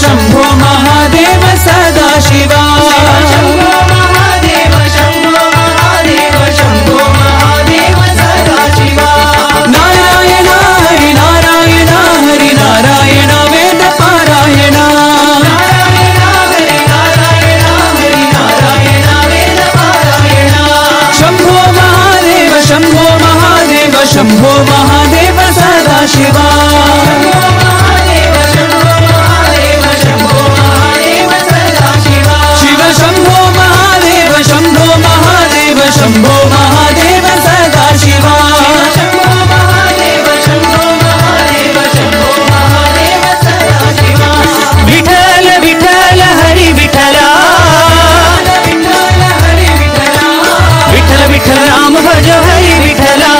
शंभो महादेव सदा शिवा शंभो महादेव शंभो महादेव शंभो महादेव सदा शिवा नारायण हरि नारायण हरि नारायण वेद पारायण नारायण हरि नारायण हरि नारायण वेद पारायण शंभो महादेव शंभो महादेव शंभो महादेव सदा शिवा शंभो महादेव सदा शिवा शंभो महादेव शंभो महादेव शंभो महादेव सदा शिवा विठ्ठल विठ्ठल हरि विठ्ठला विठ्ठल हरि विठ्ठला विठ्ठल विठ्ठल राम भज हरि विठ्ठला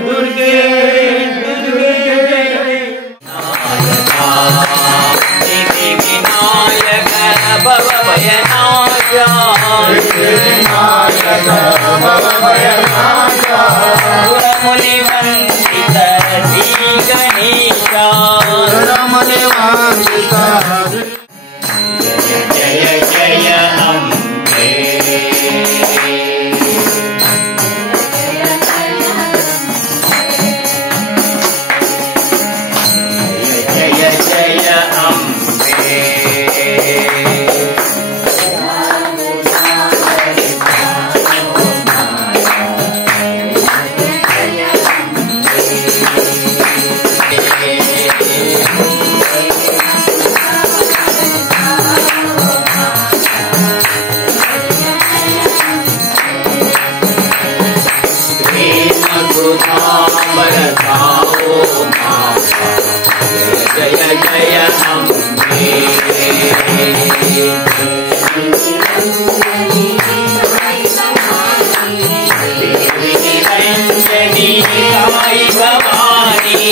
दुर्गे वंदित श्री गणेशा रामदेवान्विता जय जय अम्बे जय जय अम्बे जय जय अम्बे रंजनी साई भवानी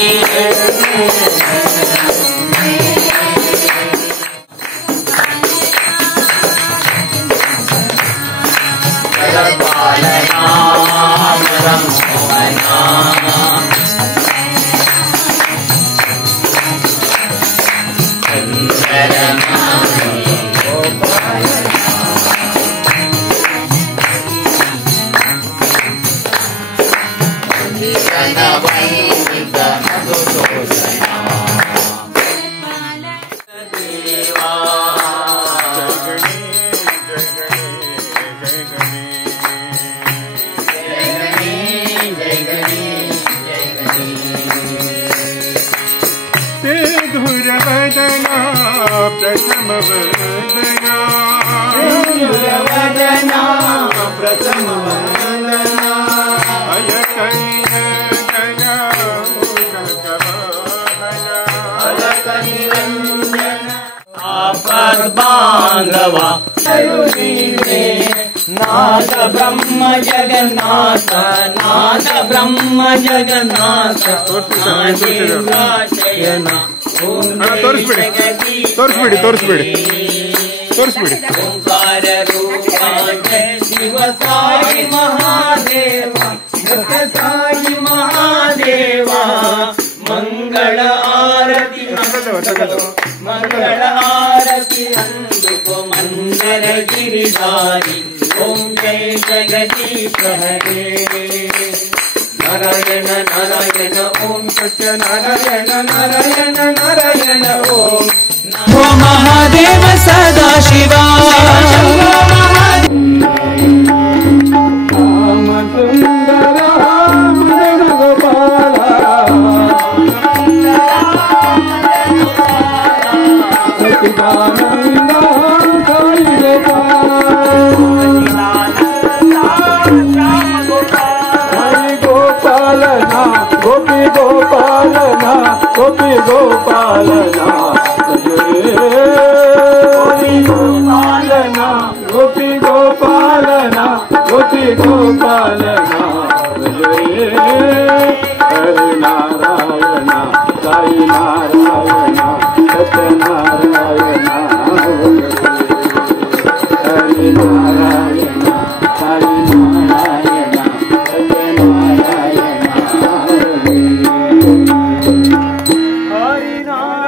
पालना मोहना धुरवदना प्रथम वदना वदना प्रथम वदना अलकनिरंजना आपद बांधवा नाथ ब्रह्म जगन्नाथ नाथ ब्रह्म जगन्नाथ शयना ತೋರಿಸ್ಬಿಡಿ ओंकार रूपा जय शिव साई महादेव सत्य साई महादेवा मंगल आरती मंगल आरती अंधुको मंदर गिरिधारी ओम जय जगदीश हरे नारायण नारायण ओम सत्य नारायण नारायण नारायण ओम नमो महादेव सदा शिवा गोपी गोपालना गोपी गोपालना गोपी गोपालना गोपी गोपालना हरि नारायण साई नारायण सत्यनारायण हरि नारायण साई नारायण सत्यनारायण हरि नारायण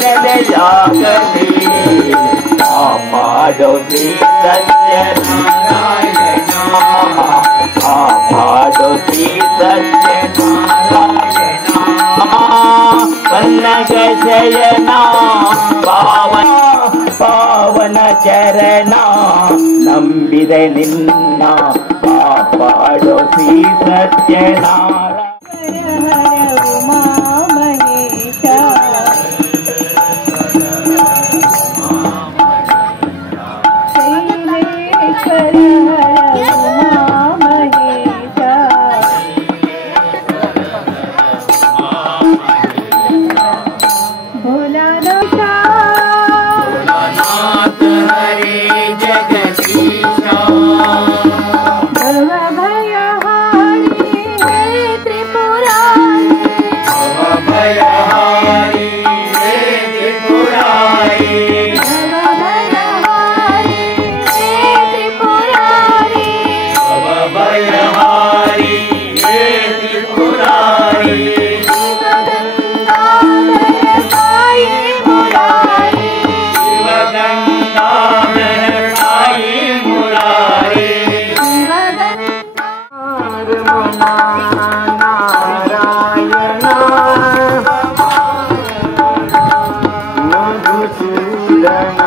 ನೆಲೆಯಾಗಲಿ ಕಾಪಾಡೋ ಶ್ರೀ ಸತ್ಯನಾರಾಯಣ ಕಾಪಾಡೋ ಶ್ರೀ ಸತ್ಯನಾರಾಯಣ ಪನ್ನಗ ಶಯನ ಪಾವನ ಚರಣ ನಂಬಿದೆ ನಿನ್ನ ಕಾಪಾಡೋ ಶ್ರೀ ಸತ್ಯನಾರಾಯಣ ಉಮಾ ಮಹೇಶ ಶೈಲೇಶ್ವರ ಉಮಾ ಮಹೇಶ ಭೋಲಾನಾಥ ಹರೇ ಜಗದೀಶ ಭವಭಯಹಾರಿ ಹೇ ತ್ರಿಪುರಾರಿ ಭಯಹಾರಿ ಹೇ ತ್ರಿಪುರಾರಿ ಭವಭಯಹಾರಿ ಹೇ ತ್ರಿಪುರಾರಿ ಭಯಹಾರಿ ಹೇ ತ್ರಿಪುರಾರಿ ಶಿವಗಂಗಾಧರ ಸಾಯಿ ಮುರಾರಿ ಶಿವಗಂಗಾಧರ ಸಾಯಿ ಮುರಾರಿ ನಾರಾಯಣ ಮಧುಸೂದನ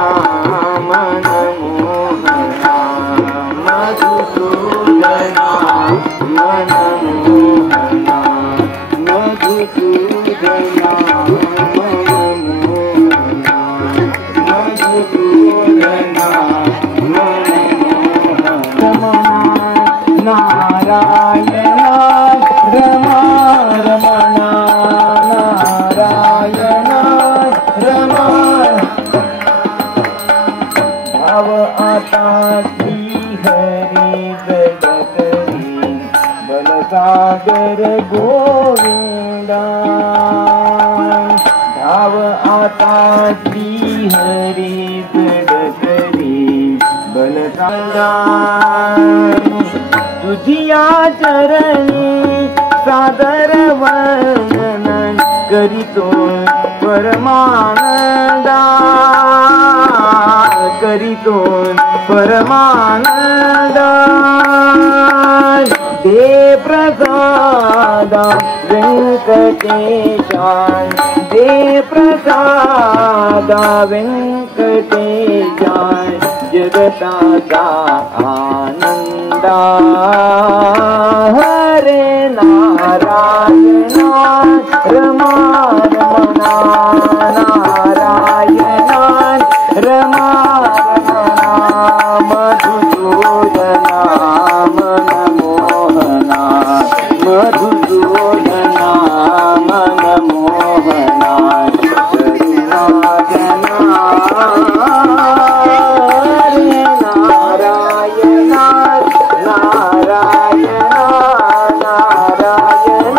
ಮನಮೋಹನ ಮಧುಸೂದನ ಮನಮೋಹನ ಮಧುಸೂದನ ಮನಮೋಹನ ಮಧುಸೂದನ ಮನಮೋಹನ ನಾರಾಯಣ ರಮಾ ರಮಣ ನಾರಾಯಣ रमा भाव आता श्री हरी जगतरी बलसागर गोविंदा भाव आता श्री हरी जगतरी बलसागर तुझिया चरणी सादर वर्णन करीतो परमानंदा करीतो परमानंदा दे प्रसाद व्यंकटेशा दे प्रसाद व्यंकटेशा जगताचा आनंदा हरे नारायण रमा रमणा नारायण रमा रमणा मधुसूदना मनमोहना मधुसूदना मनमोहना करुणाजना हरे नारायण नारायण नारायण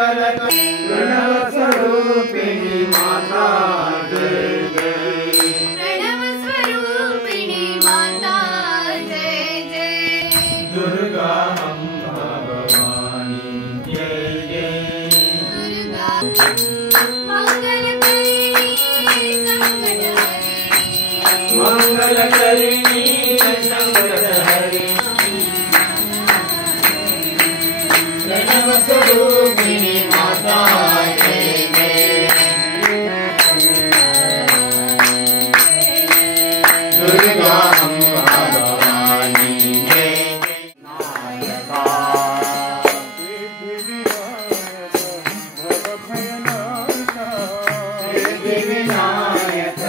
प्रणव स्वरूपिणी माता जय जय प्रणव स्वरूपिणी माता जय जय दुर्गा अम्बा भवानी जय जय दुर्गा मंगलकरिणी संकटहरिणी प्रणव स्वरूपिणी माता जय जय दुर्गा अम्बा भवानी जय नायका विनायक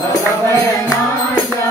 भवभयनाशा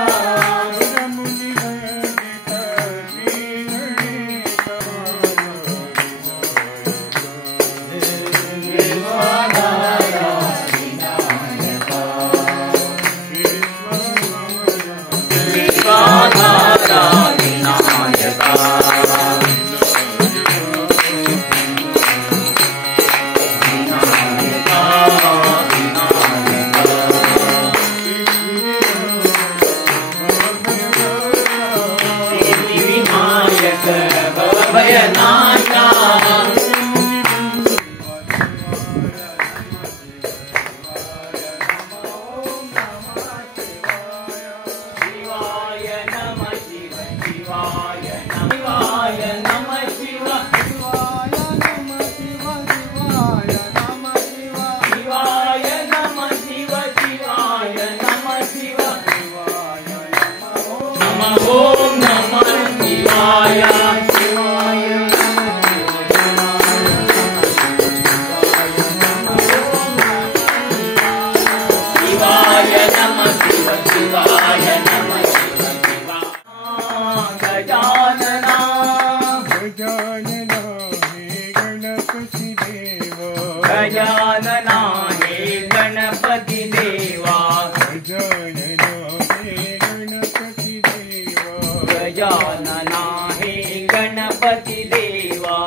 गजानना हे गणपति देवा गजानना हे गणपति देवा गजानना हे गणपति देवा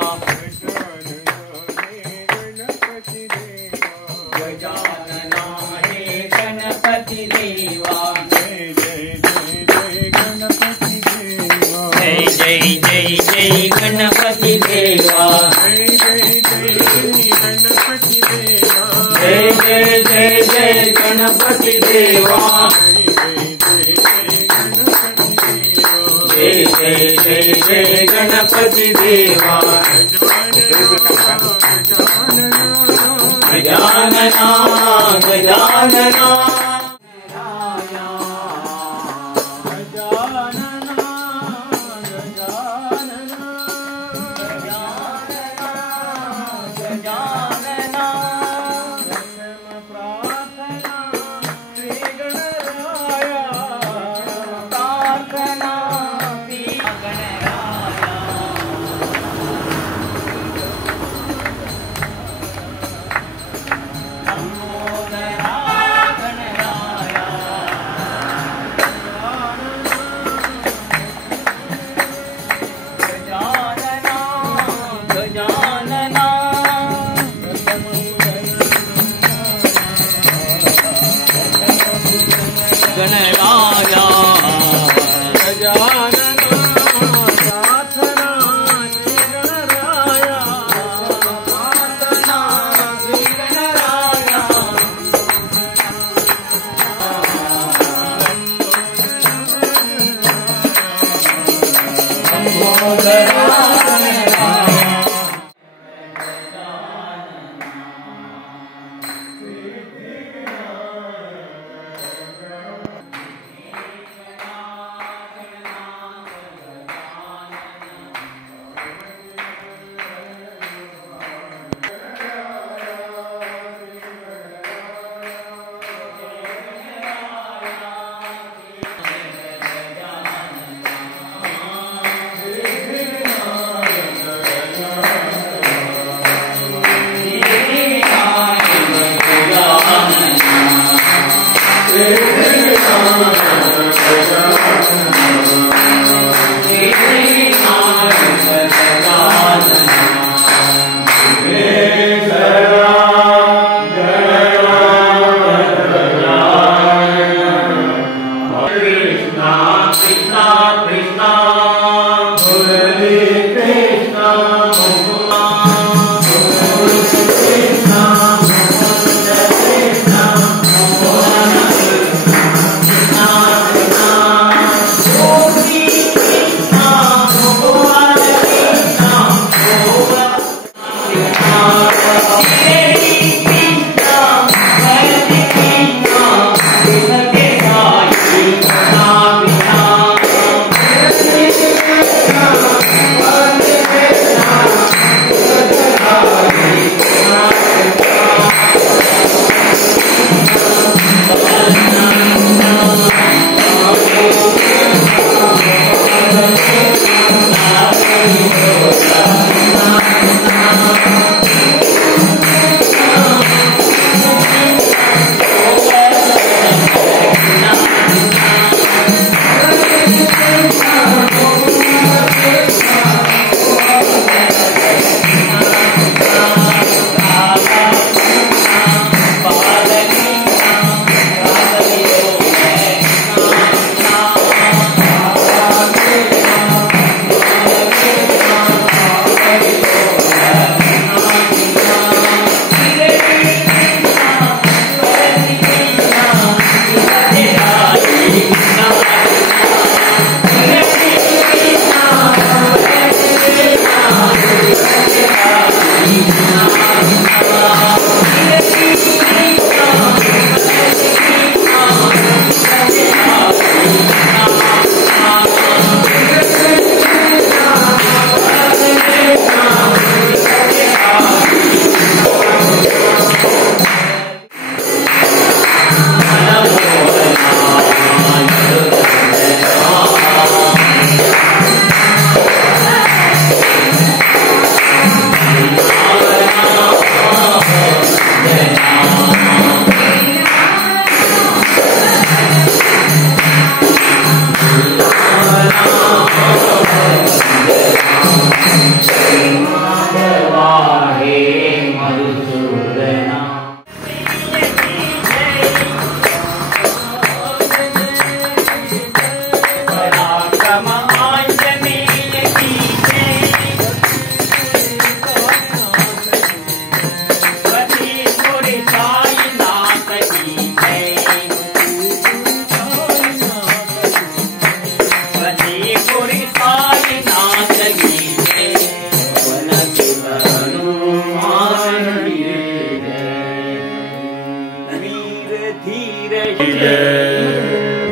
गजानना हे गणपति देवा जय जय गणपति देवा जय जय गणपति देवा जय जय गणपति देवा जय जय गणपति देवा Gajanana Gajanana Krishna Krishna Krishna Hare Krishna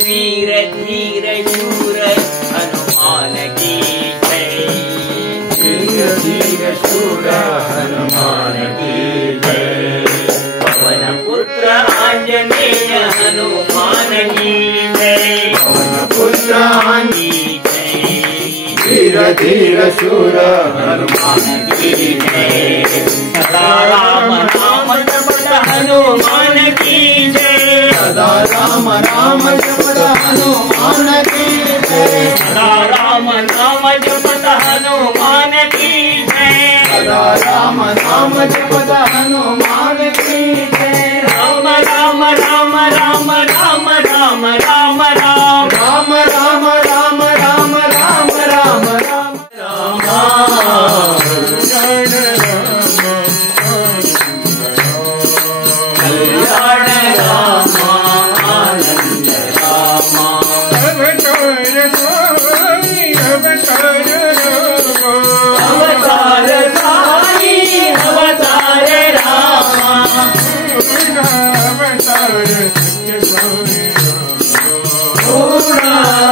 वीर धीर शूर हनुमान की जय। वीर धीर शूर हनुमान की जय। पवन पुत्र आंजनेय हनुमान की जय। पवन पुत्र की जय। वीर धीर शूर हनुमान की जय। सदा राम नाम जपत हनुमान की जय। सदा राम नाम जपत हनुमान की जय। सदा राम नाम जपत हनुमान की जय। सदा राम नाम जपत हनुमान की जय। राम राम राम राम राम राम राम राम राम राम राम राम राम राम राम कल्याण राम आनंद राम अवतार साई अवतार राम पूर्ण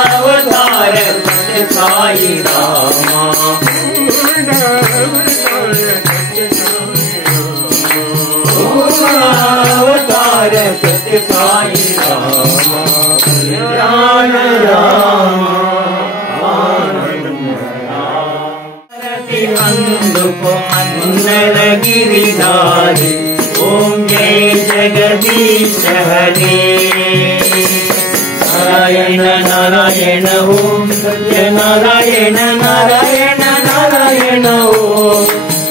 अवतार सत्य साई राम पूर्ण अवतार सत्य साई राम कल्याण राम अंधुप मंदर गिरिधारी ओम जय जगदीश हरे। नारायण नारायण ओम सत्य नारायण नारायण नारायण ओम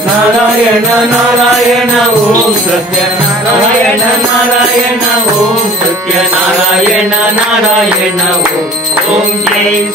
नारायण नारायण ओम सत्य नारायण नारायण ओम सत्य सत्यनारायण नारायण ओम जय